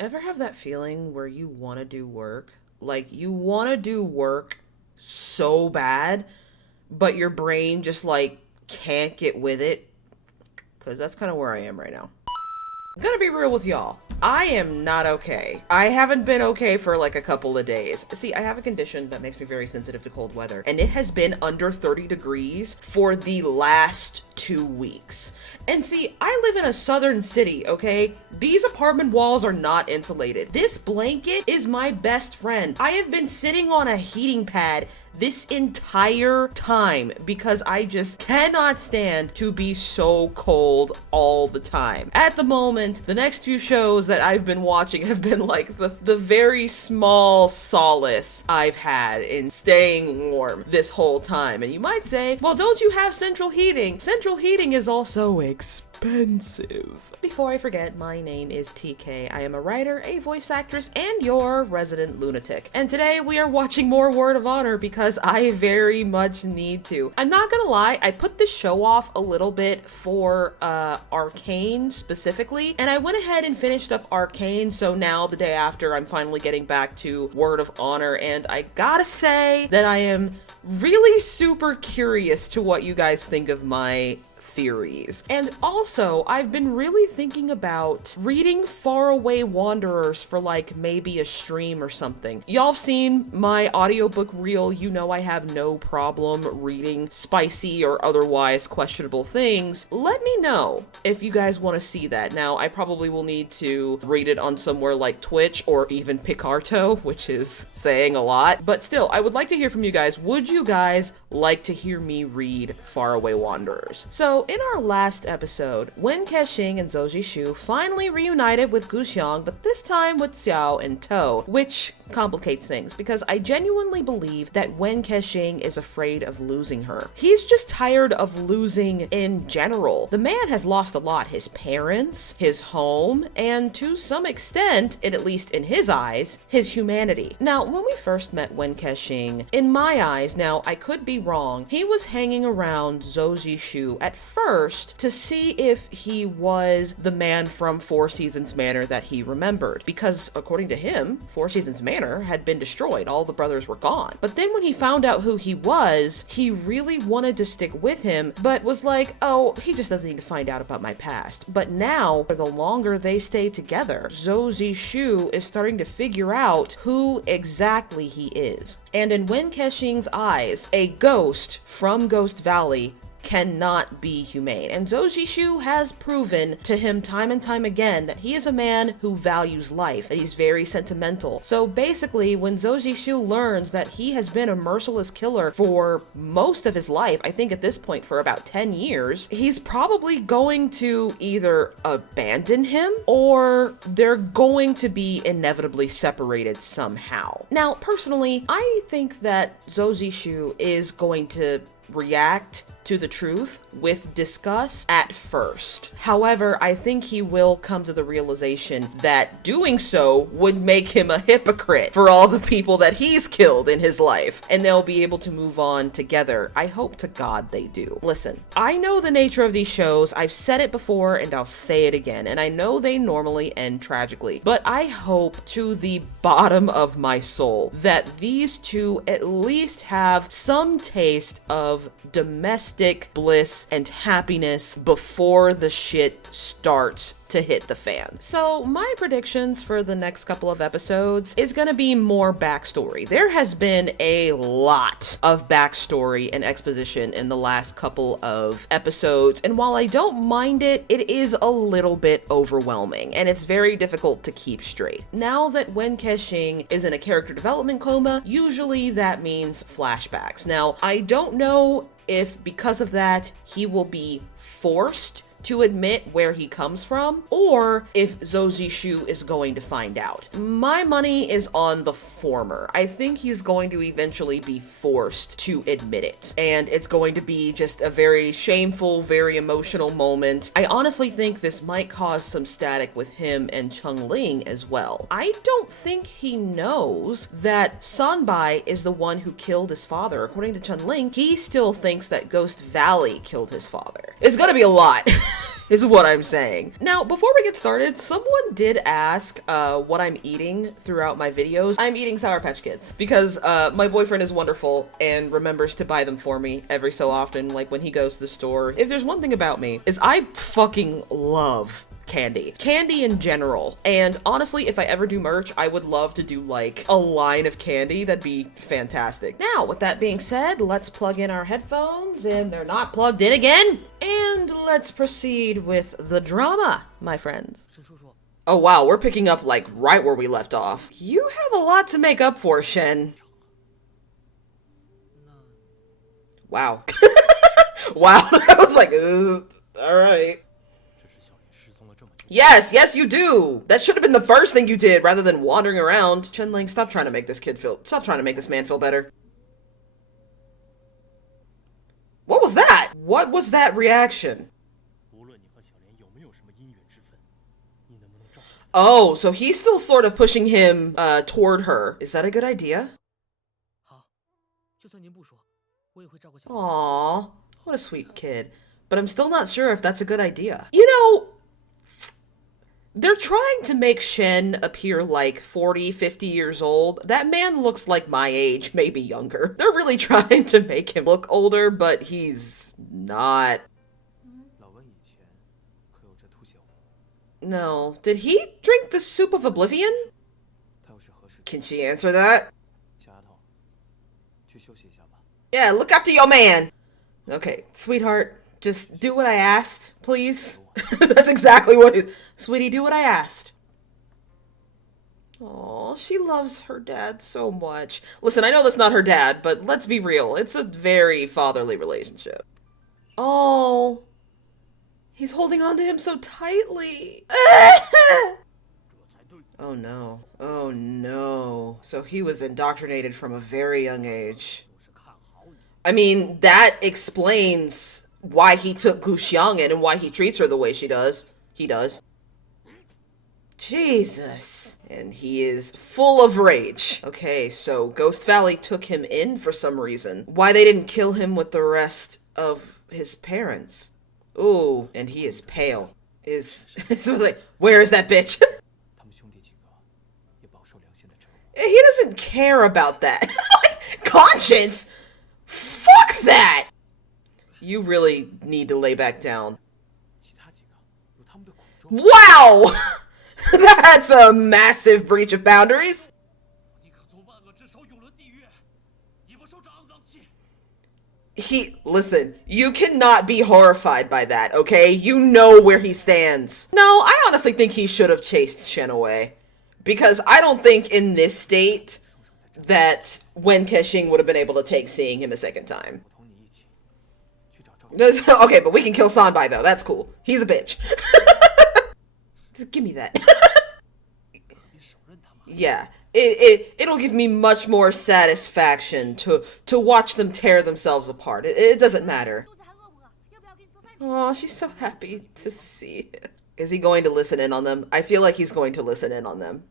Ever have that feeling where you want to do work? Like, you want to do work so bad, but your brain just, can't get with it? Because that's kind of where I am right now. I'm gonna be real with y'all. I am not okay. I haven't been okay for like a couple of days. See, I have a condition that makes me very sensitive to cold weather, and it has been under 30 degrees for the last 2 weeks. And see, I live in a southern city, okay? These apartment walls are not insulated. This blanket is my best friend. I have been sitting on a heating pad this entire time because I just cannot stand to be so cold all the time. At the moment, the next few shows that I've been watching have been like the very small solace I've had in staying warm this whole time. And you might say, well, don't you have central heating? Central heating is also expensive. Before I forget, my name is TK. I am a writer, a voice actress, and your resident lunatic. And today we are watching more Word of Honor because I very much need to. I'm not gonna lie, I put the show off a little bit for Arcane specifically, and I went ahead and finished up Arcane, so now the day after I'm finally getting back to Word of Honor, and I gotta say that I am really super curious to what you guys think of my theories. And also, I've been really thinking about reading Faraway Wanderers for like maybe a stream or something. Y'all have seen my audiobook reel. You know I have no problem reading spicy or otherwise questionable things. Let me know if you guys want to see that. Now, I probably will need to read it on somewhere like Twitch or even Picarto, which is saying a lot. But still, I would like to hear from you guys. Would you guys like to hear me read Faraway Wanderers? So, in our last episode, Wen Kexing and ZHOU ZISHU finally reunited with Guxiang, but this time with Xiao and Tou, which complicates things because I genuinely believe that Wen Kexing is afraid of losing her. He's just tired of losing in general. The man has lost a lot: his parents, his home, and to some extent, at least in his eyes, his humanity. Now, when we first met Wen Kexing, in my eyes, now I could be wrong, he was hanging around ZHOU ZISHU at first to see if he was the man from Four Seasons Manor that he remembered, because according to him, Four Seasons Manor had been destroyed. All the brothers were gone. But then when he found out who he was, he really wanted to stick with him, but was like, oh, he just doesn't need to find out about my past. But now, the longer they stay together, ZHOU ZISHU is starting to figure out who exactly he is. And in Wen Kexing's eyes, a ghost from Ghost Valley cannot be humane. And ZHOU ZISHU has proven to him time and time again that he is a man who values life, that he's very sentimental. So basically, when ZHOU ZISHU learns that he has been a merciless killer for most of his life, I think at this point for about 10 years, he's probably going to either abandon him or they're going to be inevitably separated somehow. Now, personally, I think that ZHOU ZISHU is going to react to the truth with disgust at first. However, I think he will come to the realization that doing so would make him a hypocrite for all the people that he's killed in his life, and they'll be able to move on together. I hope to God they do. Listen, I know the nature of these shows. I've said it before and I'll say it again, and I know they normally end tragically, but I hope to the bottom of my soul that these two at least have some taste of domestic bliss and happiness before the shit starts to hit the fan. So my predictions for the next couple of episodes is gonna be more backstory. There has been a lot of backstory and exposition in the last couple of episodes, and while I don't mind it, it is a little bit overwhelming, and it's very difficult to keep straight. Now that Wen Kexing is in a character development coma, usually that means flashbacks. Now, I don't know if because of that he will be forced to admit where he comes from, or if ZHOU ZISHU is going to find out. My money is on the former. I think he's going to eventually be forced to admit it, and it's going to be just a very shameful, very emotional moment. I honestly think this might cause some static with him and Chungling as well. I don't think he knows that Sanbai is the one who killed his father. According to Chungling, he still thinks that Ghost Valley killed his father. It's gonna be a lot. is what I'm saying. Now, before we get started, someone did ask what I'm eating throughout my videos. I'm eating Sour Patch Kids because my boyfriend is wonderful and remembers to buy them for me every so often, like when he goes to the store. If there's one thing about me, is I fucking love candy in general. And honestly, if I ever do merch, I would love to do like a line of candy. That'd be fantastic. Now, with that being said, let's plug in our headphones, and they're not plugged in again. And let's proceed with the drama, my friends. Oh wow, we're picking up like right where we left off. You have a lot to make up for, Shen. Wow. Wow, I was like, alright. Yes, you do! That should have been the first thing you did, rather than wandering around. Chenling, stop trying to make this man feel better. What was that? What was that reaction? Oh, so he's still sort of pushing him, toward her. Is that a good idea? Aww, what a sweet kid. But I'm still not sure if that's a good idea. You know, they're trying to make Shen appear like 40, 50 years old. That man looks like my age, maybe younger. They're really trying to make him look older, but he's not. No. Did he drink the soup of oblivion? Can she answer that? Yeah, look after your man. Okay, sweetheart, just do what I asked, please. That's exactly what it is. Sweetie, do what I asked. Aw, she loves her dad so much. Listen, I know that's not her dad, but let's be real. It's a very fatherly relationship. Oh, he's holding on to him so tightly. Oh no. Oh no. So he was indoctrinated from a very young age. I mean, that explains why he took Gu Xiang'an and why he treats her the way he does. Jesus. And he is full of rage. Okay, so Ghost Valley took him in for some reason. Why they didn't kill him with the rest of his parents. Ooh, and he is pale. So like, where is that bitch? He doesn't care about that. Conscience? Fuck that! You really need to lay back down. Wow! That's a massive breach of boundaries. Listen, you cannot be horrified by that, okay? You know where he stands. No, I honestly think he should have chased Shen away. Because I don't think in this state that Wen Kexing would have been able to take seeing him a second time. Okay, but we can kill Sanbai though. That's cool. He's a bitch. Just give me that. Yeah, it'll give me much more satisfaction to watch them tear themselves apart. It doesn't matter. Oh, she's so happy to see him. Is he going to listen in on them? I feel like he's going to listen in on them.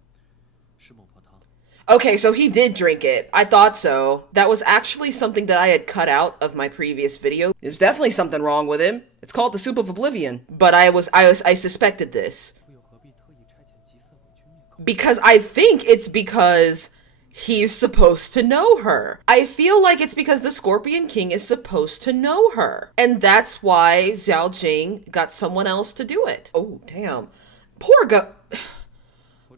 Okay, so he did drink it. I thought so. That was actually something that I had cut out of my previous video. There's definitely something wrong with him. It's called the Soup of Oblivion. But I suspected this. Because I think it's because he's supposed to know her. I feel like it's because the Scorpion King is supposed to know her. And that's why Zhao Jing got someone else to do it. Oh, damn. Poor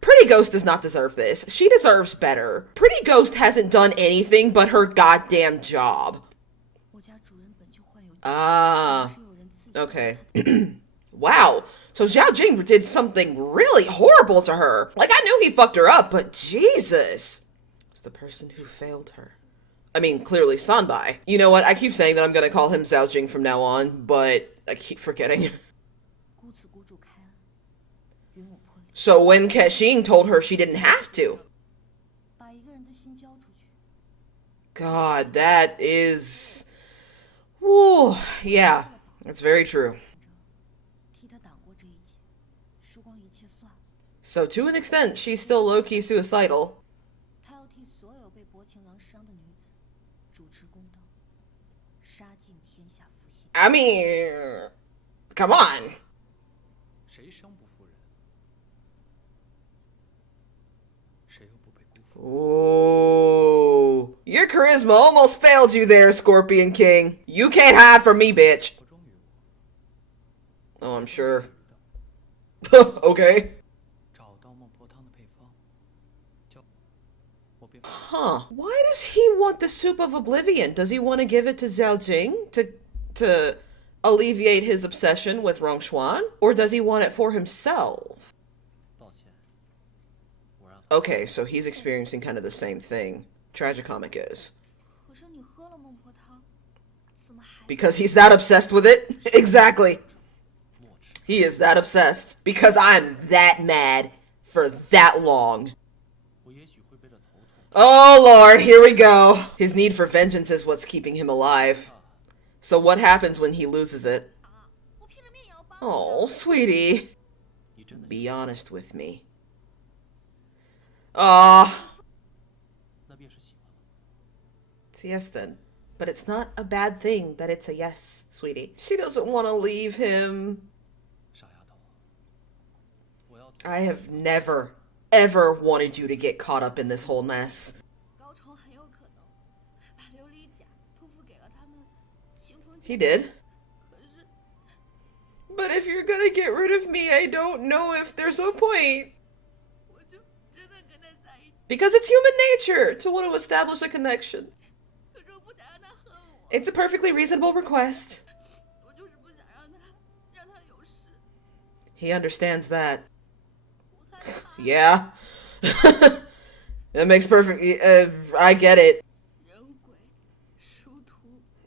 Pretty Ghost does not deserve this. She deserves better. Pretty Ghost hasn't done anything but her goddamn job. Ah. Okay. Wow. So Zhao Jing did something really horrible to her. Like, I knew he fucked her up, but Jesus. It's the person who failed her. I mean, clearly Sanbai. You know what? I keep saying that I'm gonna call him Zhao Jing from now on, but I keep forgetting. So Wen Kexing told her she didn't have to. God, that is... Whew, yeah, that's very true. So to an extent, she's still low-key suicidal. I mean, come on. Oh, your charisma almost failed you there, Scorpion King. You can't hide from me, bitch. Oh, I'm sure. Okay. Huh. Why does he want the Soup of Oblivion? Does he want to give it to Zhao Jing to alleviate his obsession with Rongshuan? Or does he want it for himself? Okay, so he's experiencing kind of the same thing Tragicomic is. Because he's that obsessed with it? Exactly. He is that obsessed. Because I'm that mad for that long. Oh lord, here we go. His need for vengeance is what's keeping him alive. So what happens when he loses it? Oh, sweetie. Be honest with me. It's a yes then. But it's not a bad thing that it's a yes, sweetie. She doesn't want to leave him. I have never, ever wanted you to get caught up in this whole mess. He did. But if you're gonna get rid of me, I don't know if there's a point. Because it's human nature to want to establish a connection. It's a perfectly reasonable request. He understands that. Yeah. That makes perfect... I get it.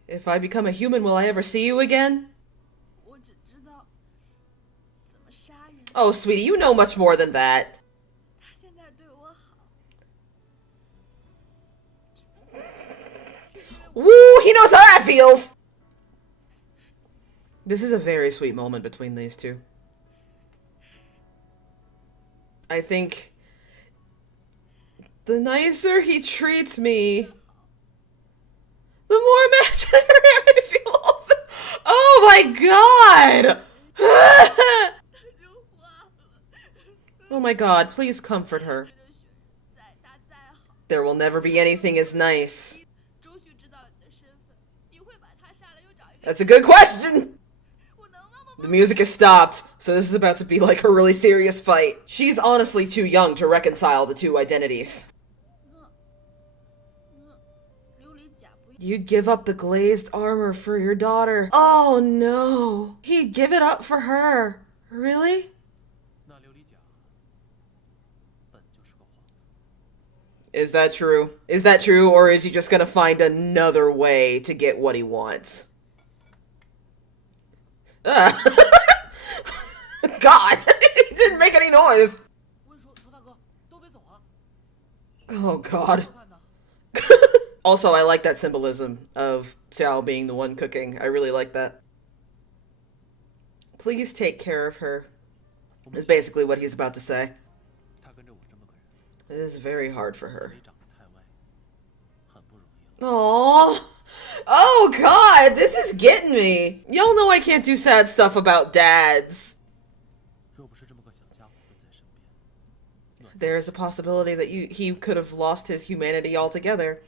If I become a human, will I ever see you again? Oh, sweetie, you know much more than that. Woo, he knows how that feels! This is a very sweet moment between these two. I think the nicer he treats me, the more imaginary I feel. Oh my god! Oh my god, please comfort her. There will never be anything as nice. That's a good question! The music has stopped, so this is about to be like a really serious fight. She's honestly too young to reconcile the two identities. You'd give up the glazed armor for your daughter. Oh no. He'd give it up for her. Really? Is that true? Is that true, or is he just gonna find another way to get what he wants? God! He didn't make any noise! Oh god. Also, I like that symbolism of Xiao being the one cooking. I really like that. Please take care of her, is basically what he's about to say. It is very hard for her. Aww. Oh god, this is getting me. Y'all know I can't do sad stuff about dads. There's a possibility that he could have lost his humanity altogether.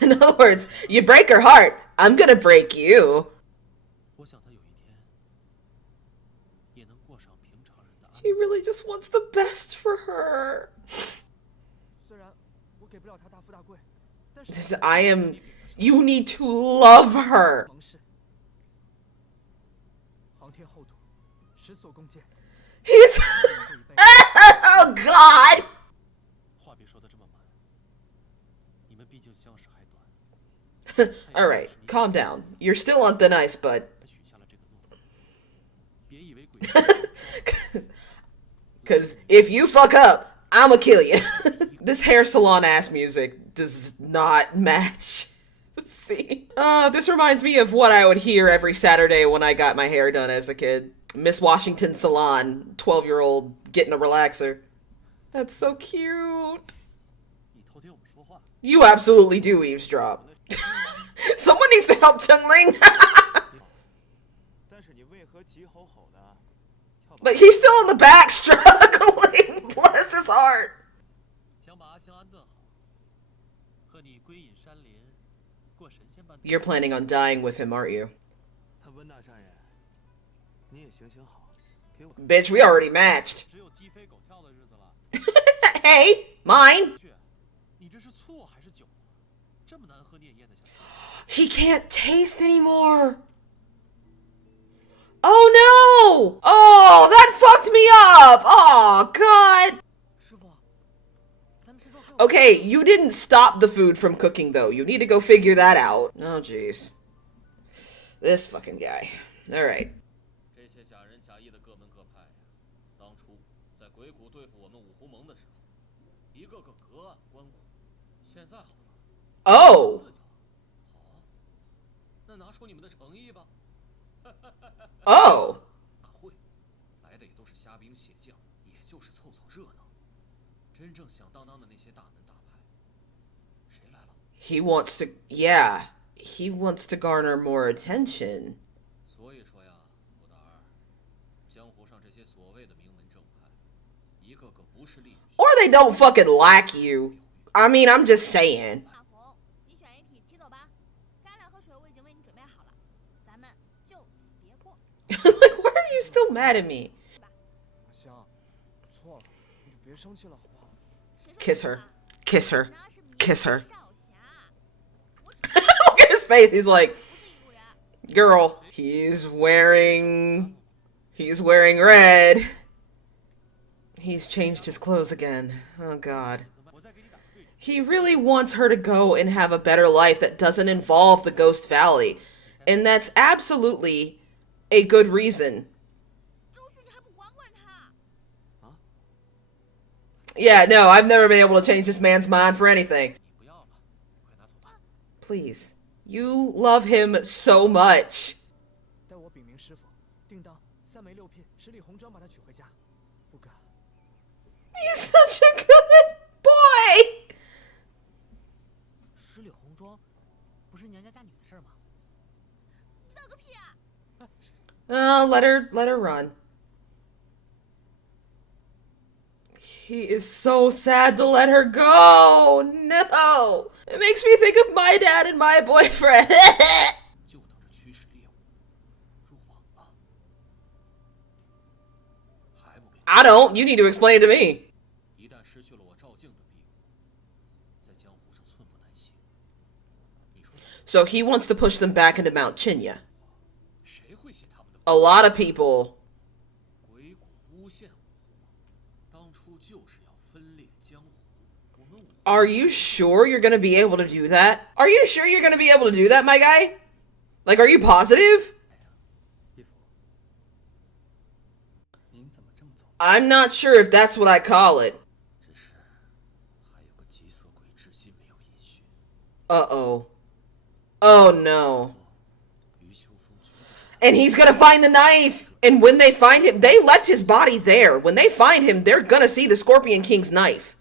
In other words, you break her heart, I'm gonna break you. He really just wants the best for her. You need to love her. He's... Oh god! Alright, calm down. You're still on thin ice, bud. Cause if you fuck up, I'ma kill you. This hair salon ass music does not match the scene. This reminds me of what I would hear every Saturday when I got my hair done as a kid. Miss Washington Salon, 12-year-old getting a relaxer. That's so cute. You absolutely do eavesdrop. Someone needs to help Chengling. Like, he's still in the back struggling. Bless his heart. You're planning on dying with him, aren't you? Bitch, we already matched. Hey, mine. He can't taste anymore. Oh no! Oh, that fucked me up! Oh, God! Okay, you didn't stop the food from cooking, though. You need to go figure that out. Oh, jeez. This fucking guy. Alright. Oh! Oh! He wants to, yeah, he wants to garner more attention. Or they don't fucking like you. I mean, I'm just saying. Like, why are you still mad at me? Kiss her. Kiss her. Kiss her. Look at his face. He's like, girl, he's wearing red. He's changed his clothes again. Oh, God. He really wants her to go and have a better life that doesn't involve the Ghost Valley. And that's absolutely a good reason. Yeah, no, I've never been able to change this man's mind for anything. Please. You love him so much. He's such a good boy! Oh, let her run. He is so sad to let her go. No. It makes me think of my dad and my boyfriend. I don't. You need to explain it to me. So he wants to push them back into Mount Chinya. A lot of people. Are you sure you're gonna be able to do that? Are you sure you're gonna be able to do that, my guy? Like, are you positive? I'm not sure if that's what I call it. Uh-oh. Oh, no. And he's gonna find the knife! And when they find him, they left his body there. When they find him, they're gonna see the Scorpion King's knife.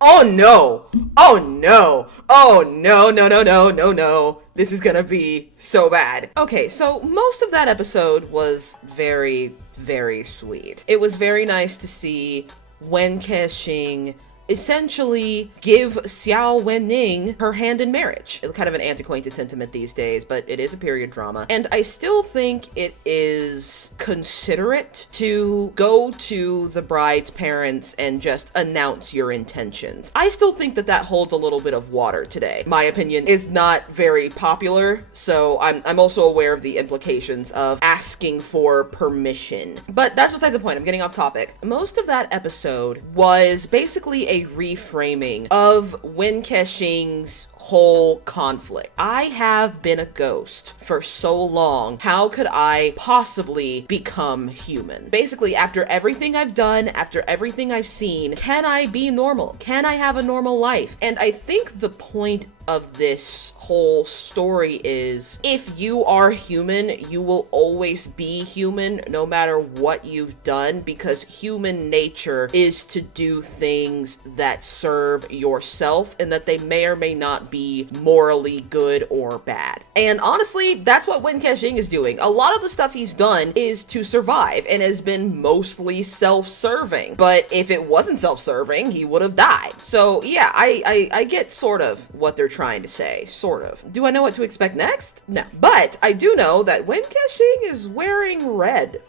Oh, no. Oh, no. Oh, no, no, no, no, no, no. This is gonna be so bad. Okay, so most of that episode was very, very sweet. It was very nice to see Wen Kexing essentially give Xiao Wenning her hand in marriage. It's kind of an antiquated sentiment these days, but it is a period drama. And I still think it is considerate to go to the bride's parents and just announce your intentions. I still think that that holds a little bit of water today. My opinion is not very popular, so I'm also aware of the implications of asking for permission. But that's besides the point. I'm getting off topic. Most of that episode was basically a reframing of Wen Kexing's whole conflict. I have been a ghost for so long. How could I possibly become human? Basically, after everything I've done, after everything I've seen, can I be normal? Can I have a normal life? And I think the point of this whole story is, if you are human, you will always be human no matter what you've done, because human nature is to do things that serve yourself and that they may or may not be morally good or bad. And honestly, that's what Wen Kexing is doing. A lot of the stuff he's done is to survive and has been mostly self-serving. But if it wasn't self-serving, he would have died. So yeah, I get sort of what they're trying to say, sort of. Do I know what to expect next? No. But I do know that Wen Kexing is wearing red.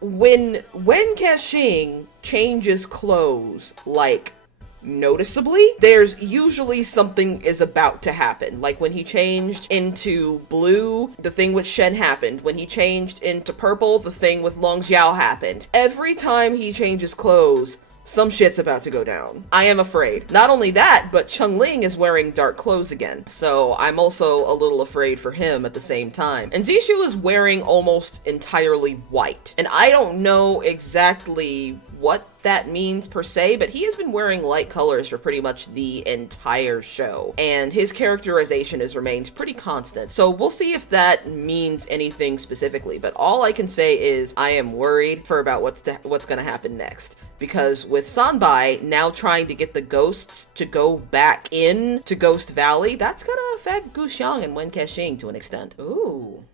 When Wen Kexing changes clothes, like, noticeably, there's usually something is about to happen. Like when he changed into blue, the thing with Shen happened. When he changed into purple, the thing with Long Xiao happened. Every time he changes clothes, some shit's about to go down. I am afraid. Not only that, but Chengling is wearing dark clothes again. So I'm also a little afraid for him at the same time. And Zishu is wearing almost entirely white. And I don't know exactly what that means per se, but he has been wearing light colors for pretty much the entire show. And his characterization has remained pretty constant. So we'll see if that means anything specifically. But all I can say is I am worried for about what's gonna happen next. Because with Sanbai now trying to get the ghosts to go back in to Ghost Valley, that's gonna affect Guxiang and Wen Kexing to an extent. Ooh.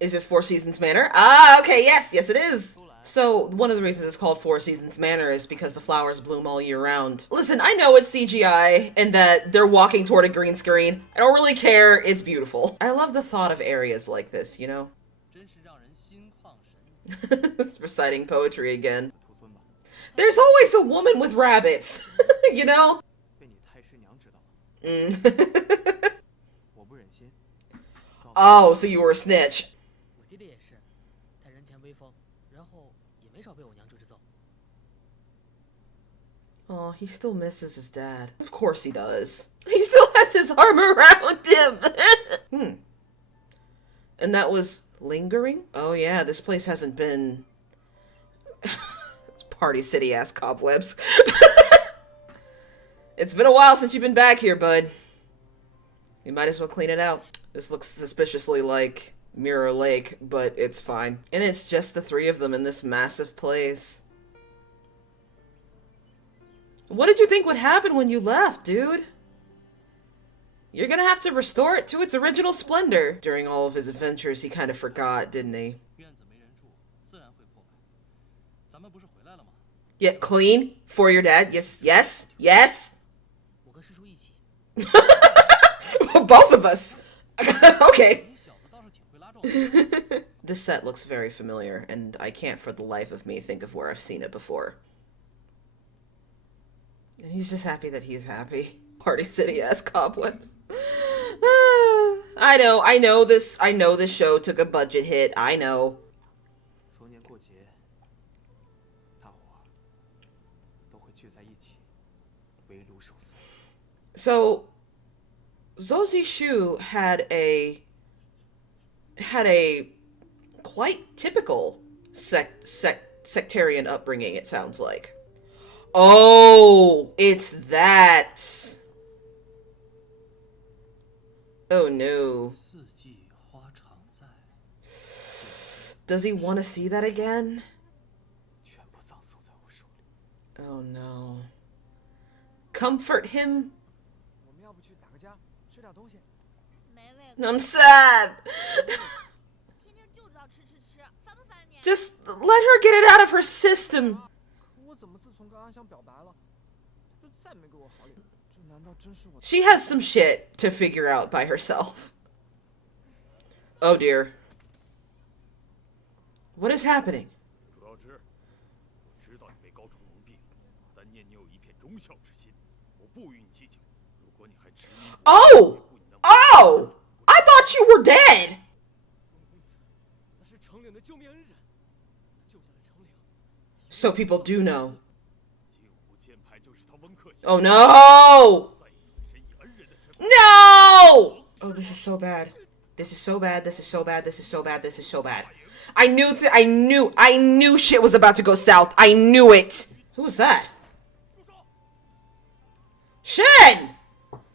Is this Four Seasons Manor? Ah, okay, yes, it is. So, one of the reasons it's called Four Seasons Manor is because the flowers bloom all year round. Listen, I know it's CGI and that they're walking toward a green screen. I don't really care, it's beautiful. I love the thought of areas like this, you know? It's reciting poetry again. There's always a woman with rabbits, you know? Oh, so you were a snitch. Oh, he still misses his dad. Of course he does. He still has his arm around him. And that was lingering? Oh yeah, this place hasn't been... Party City ass cobwebs. It's been a while since you've been back here, bud. You might as well clean it out. This looks suspiciously like Mirror Lake, but it's fine. And it's just the three of them in this massive place. What did you think would happen when you left, dude? You're gonna have to restore it to its original splendor. During all of his adventures, he kind of forgot, didn't he? Yeah, clean for your dad. Yes, yes, yes. Both of us. Okay. This set looks very familiar, and I can't for the life of me think of where I've seen it before. And he's just happy that he's happy. Party City ass cobwebs. I know this show took a budget hit. I know. So, ZHOU ZISHU had a quite typical sectarian upbringing, it sounds like. Oh, it's that. Oh no. Does he want to see that again? Oh no. Comfort him. I'm sad. Just let her get it out of her system. She has some shit to figure out by herself. Oh dear. What is happening? Oh! Oh! I thought you were dead! So people do know. Oh no! No! Oh, this is so bad. This is so bad, this is so bad, this is so bad, this is so bad. I knew shit was about to go south. I knew it! Who was that? Shen!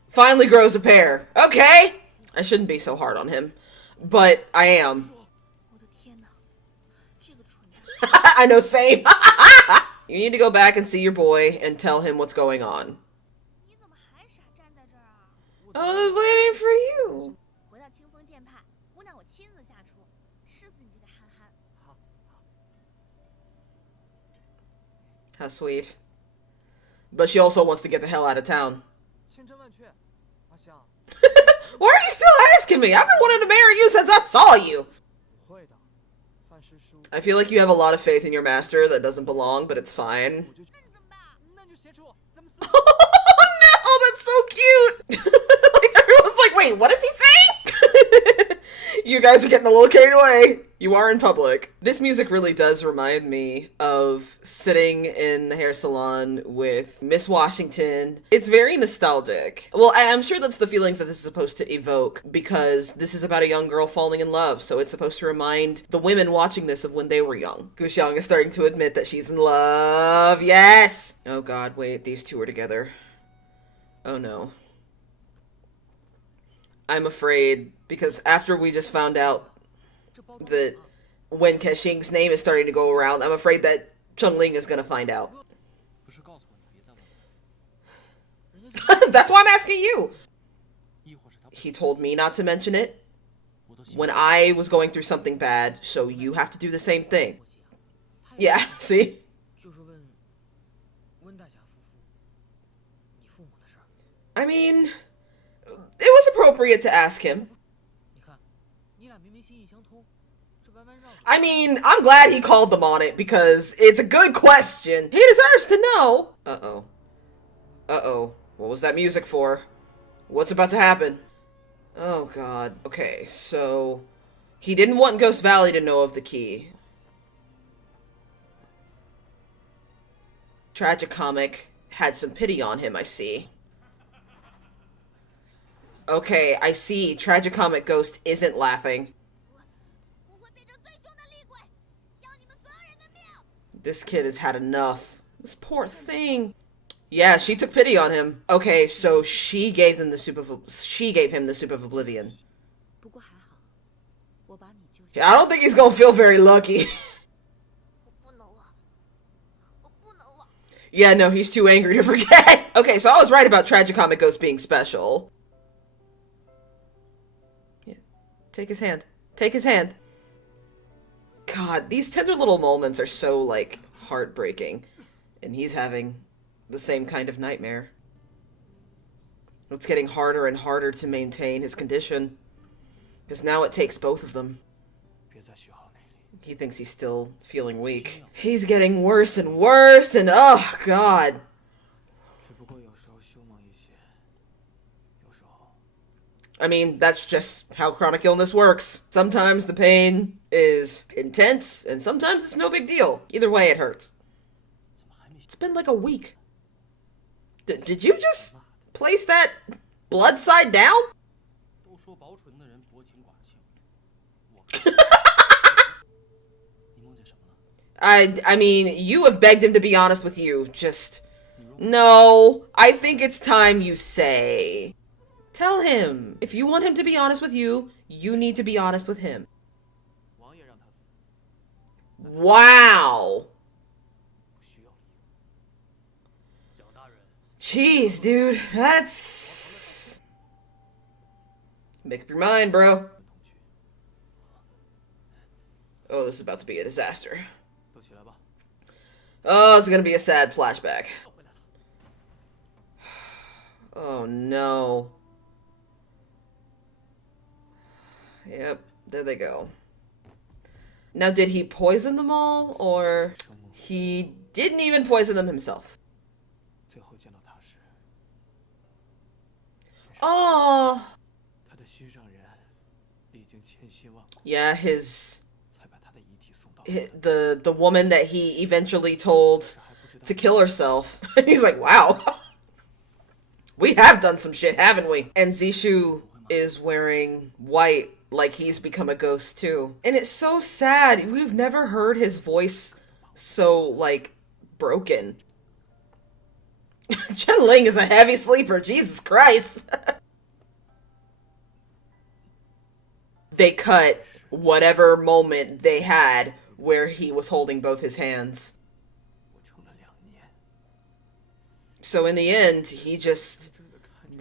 Finally grows a pair. Okay! I shouldn't be so hard on him. But I am. I know, same. You need to go back and see your boy and tell him what's going on. I was waiting for you. How sweet. But she also wants to get the hell out of town. Why are you still asking me? I've been wanting to marry you since I saw you. I feel like you have a lot of faith in your master that doesn't belong, but it's fine. Oh no, that's so cute! Like, everyone's like, wait, what is he saying? You guys are getting a little carried away. You are in public. This music really does remind me of sitting in the hair salon with Miss Washington. It's very nostalgic. Well, I'm sure that's the feelings that this is supposed to evoke, because this is about a young girl falling in love, so it's supposed to remind the women watching this of when they were young. Guxiang is starting to admit that she's in love. Yes! Oh god, wait, these two are together. Oh no. I'm afraid, because after we just found out that when Kexing's name is starting to go around, I'm afraid that Chengling is gonna find out. That's why I'm asking you! He told me not to mention it when I was going through something bad, so you have to do the same thing. Yeah, see? I mean, it was appropriate to ask him. I mean, I'm glad he called them on it, because it's a good question. He deserves to know. Uh-oh. Uh-oh. What was that music for? What's about to happen? Oh, God. Okay, so he didn't want Ghost Valley to know of the key. Tragicomic had some pity on him, I see. Okay, I see. Tragicomic Ghost isn't laughing. This kid has had enough. This poor thing. Yeah, she took pity on him. Okay, so she gave him the soup of oblivion. Yeah, I don't think he's gonna feel very lucky. Yeah, no, he's too angry to forget. Okay, so I was right about Tragicomic Ghost being special. Yeah, take his hand. Take his hand. God, these tender little moments are so, like, heartbreaking. And he's having the same kind of nightmare. It's getting harder and harder to maintain his condition. Because now it takes both of them. He thinks he's still feeling weak. He's getting worse and worse, and oh, God. I mean, that's just how chronic illness works. Sometimes the pain is intense, and sometimes it's no big deal. Either way, it hurts. It's been like a week. Did you just place that blood side down? I mean, you have begged him to be honest with you. Just... No, I think it's time you say. Tell him. If you want him to be honest with you, you need to be honest with him. Wow. Jeez, dude. That's... Make up your mind, bro. Oh, this is about to be a disaster. Oh, it's gonna be a sad flashback. Oh, no. Yep, there they go. Now, did he poison them all, or he didn't even poison them himself? Oh. Yeah, the woman that he eventually told to kill herself. He's like, wow. We have done some shit, haven't we? And ZHOU is wearing white, like he's become a ghost too. And it's so sad. We've never heard his voice so, like, broken. Chengling is a heavy sleeper, Jesus Christ. They cut whatever moment they had where he was holding both his hands. So in the end, he just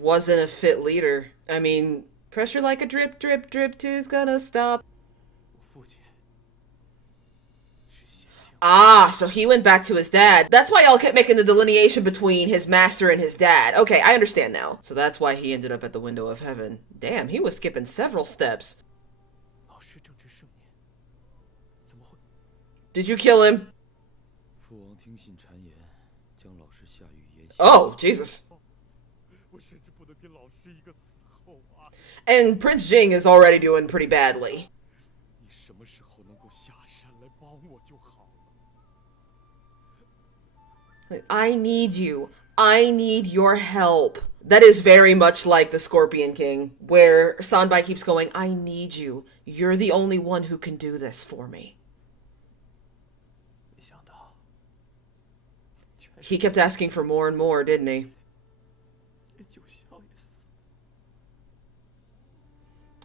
wasn't a fit leader. I mean, pressure like a drip, drip, drip two's gonna stop. Ah, so he went back to his dad. That's why y'all kept making the delineation between his master and his dad. Okay, I understand now. So that's why he ended up at the window of heaven. Damn, he was skipping several steps. Did you kill him? Oh, Jesus. And Prince Jing is already doing pretty badly. I need you. I need your help. That is very much like the Scorpion King, where Sanbai keeps going, I need you. You're the only one who can do this for me. He kept asking for more and more, didn't he?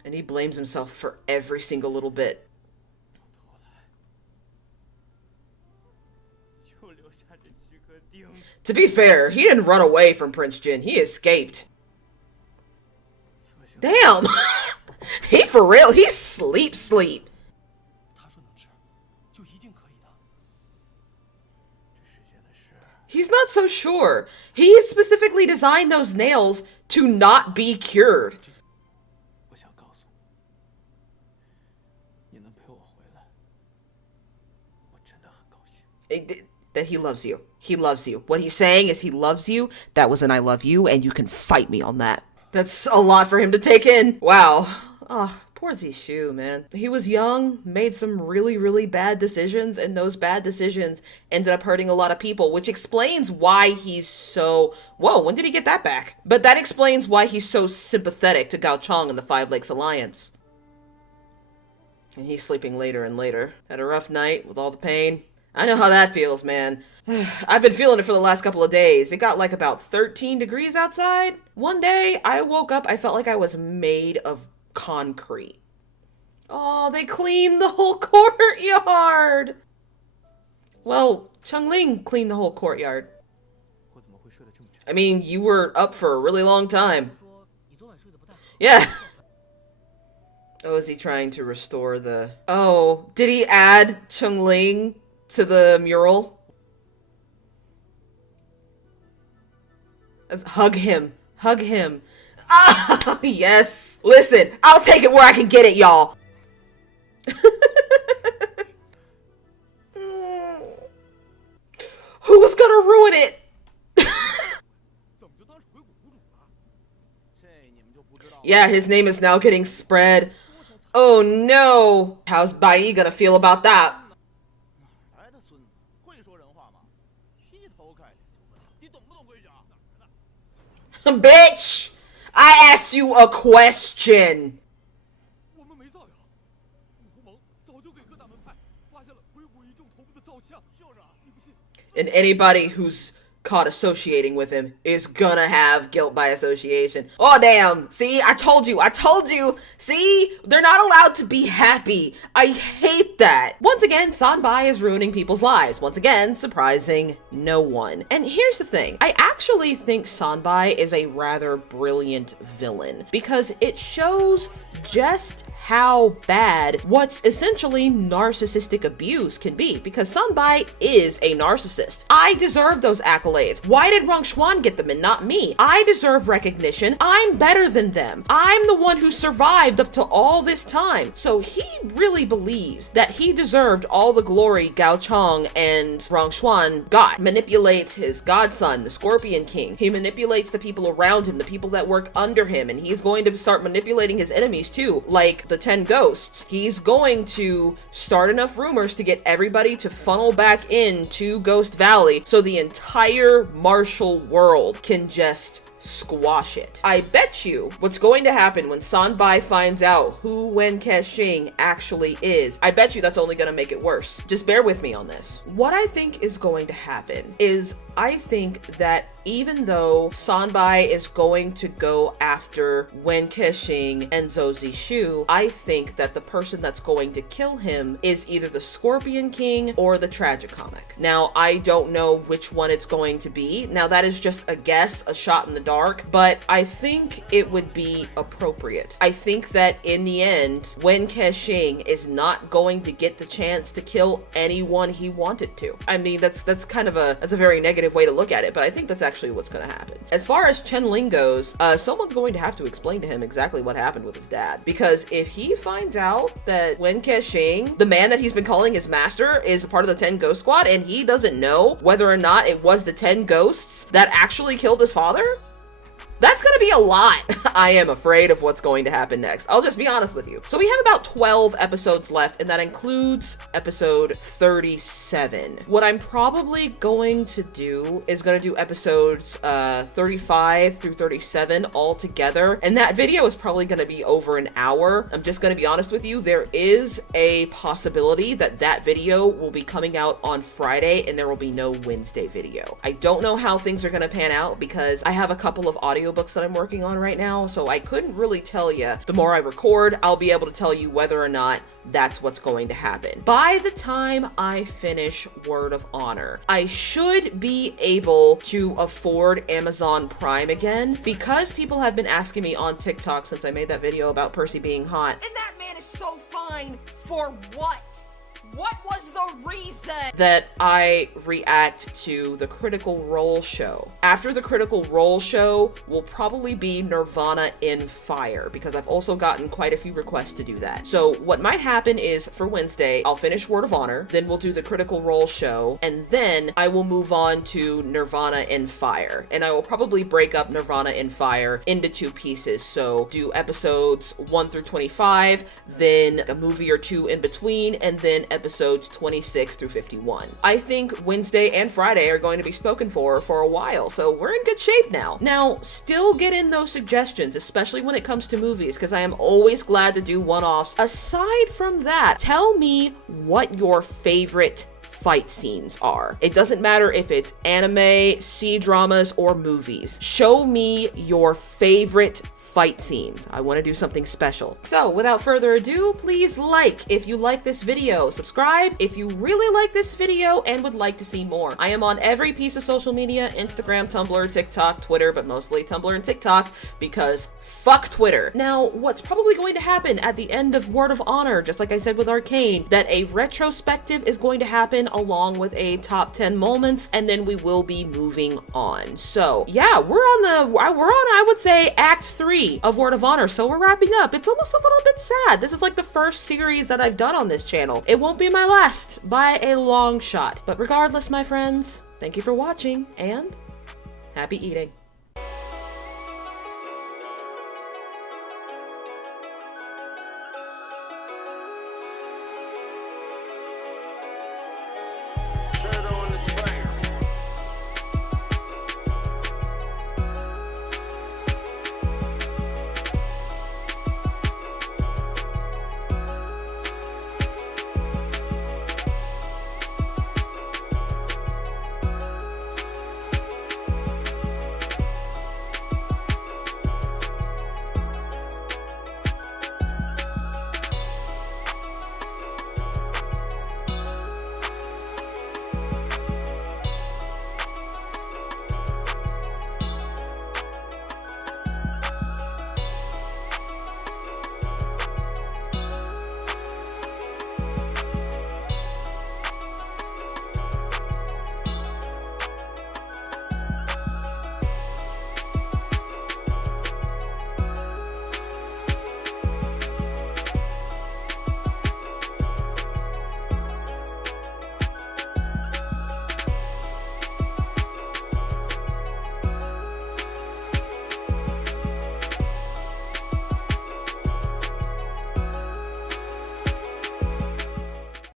And he blames himself for every single little bit. To be fair, he didn't run away from Prince Jin. He escaped. Damn! He for real, he sleep. He's not so sure. He specifically designed those nails to not be cured. That he loves you. He loves you. What he's saying is he loves you. That was an I love you, and you can fight me on that. That's a lot for him to take in. Wow. Oh, poor ZHOU, man. He was young, made some really bad decisions, and those bad decisions ended up hurting a lot of people, which explains why he's so... Whoa, when did he get that back? But that explains why he's so sympathetic to Gao Chong and the Five Lakes Alliance. And he's sleeping later and later. Had a rough night with all the pain. I know how that feels, man. I've been feeling it for the last couple of days. It got like about 13 degrees outside. One day, I woke up, I felt like I was made of concrete. Oh, they cleaned the whole courtyard! Well, Chengling cleaned the whole courtyard. I mean, you were up for a really long time. Yeah. Oh, is he trying to restore the... Oh, did he add Chengling to the mural? Let's hug him. Hug him. Ah, yes. Listen, I'll take it where I can get it, y'all. Who's gonna ruin it? Yeah, his name is now getting spread. Oh no. How's Bai gonna feel about that? Bitch! I asked you a question! And anybody who's caught associating with him is gonna have guilt by association. Oh damn, see, I told you, see, they're not allowed to be happy. I hate that. Once again, Sanbai is ruining people's lives. Once again, surprising no one. And here's the thing, I actually think Sanbai is a rather brilliant villain because it shows just how bad what's essentially narcissistic abuse can be, because Sanbai is a narcissist. I deserve those accolades. Why did Rong Xuan get them and not me? I deserve recognition. I'm better than them. I'm the one who survived up to all this time. So he really believes that he deserved all the glory Gao Chong and Rong Xuan got. Manipulates his godson, the Scorpion King. He manipulates the people around him, the people that work under him, and he's going to start manipulating his enemies too, like the 10 ghosts. He's going to start enough rumors to get everybody to funnel back into Ghost Valley so the entire martial world can just squash it. I bet you what's going to happen when Sanbai finds out who Wen Kexing actually is, I bet you that's only going to make it worse. Just bear with me on this. What I think is going to happen is I think that even though Sanbai is going to go after Wen Kexing and ZHOU ZISHU, I think that the person that's going to kill him is either the Scorpion King or the Tragicomic. Now, I don't know which one it's going to be. Now, that is just a guess, a shot in the dark, but I think it would be appropriate. I think that in the end, Wen Kexing is not going to get the chance to kill anyone he wanted to. I mean, that's kind of that's a very negative way to look at it, but I think that's actually what's going to happen. As far as Chen Ling goes, someone's going to have to explain to him exactly what happened with his dad, because if he finds out that Wen Kexing, the man that he's been calling his master, is a part of the 10 Ghost Squad, and he doesn't know whether or not it was the 10 ghosts that actually killed his father, that's gonna be a lot. I am afraid of what's going to happen next. I'll just be honest with you. So we have about 12 episodes left, and that includes episode 37. What I'm probably going to do is gonna do episodes 35 through 37 all together, and that video is probably gonna be over an hour. I'm just gonna be honest with you. There is a possibility that that video will be coming out on Friday, and there will be no Wednesday video. I don't know how things are gonna pan out because I have a couple of audiobooks that I'm working on right now, so I couldn't really tell you. The more I record, I'll be able to tell you whether or not that's what's going to happen. By the time I finish Word of Honor, I should be able to afford Amazon Prime again, because people have been asking me on TikTok since I made that video about Percy being hot. And that man is so fine for what? What was the reason that I react to the Critical Role show? After the Critical Role show will probably be Nirvana in Fire, because I've also gotten quite a few requests to do that. So what might happen is for Wednesday, I'll finish Word of Honor, then we'll do the Critical Role show, and then I will move on to Nirvana in Fire. And I will probably break up Nirvana in Fire into 2 pieces. So do episodes 1 through 25, then a movie or 2 in between, and then episodes 26 through 51. I think Wednesday and Friday are going to be spoken for a while, so we're in good shape now. Now, still get in those suggestions, especially when it comes to movies, because I am always glad to do one-offs. Aside from that, tell me what your favorite fight scenes are. It doesn't matter if it's anime, C-dramas, or movies. Show me your favorite fight scenes. I want to do something special. So without further ado, please like if you like this video, subscribe if you really like this video and would like to see more. I am on every piece of social media, Instagram, Tumblr, TikTok, Twitter, but mostly Tumblr and TikTok, because fuck Twitter. Now, what's probably going to happen at the end of Word of Honor, just like I said with Arcane, that a retrospective is going to happen along with a top 10 moments, and then we will be moving on. So yeah, we're on, I would say, Act 3 of Word of Honor, so we're wrapping up. It's almost a little bit sad. This is like the first series that I've done on this channel. It won't be my last by a long shot. But regardless, my friends, thank you for watching, and happy eating.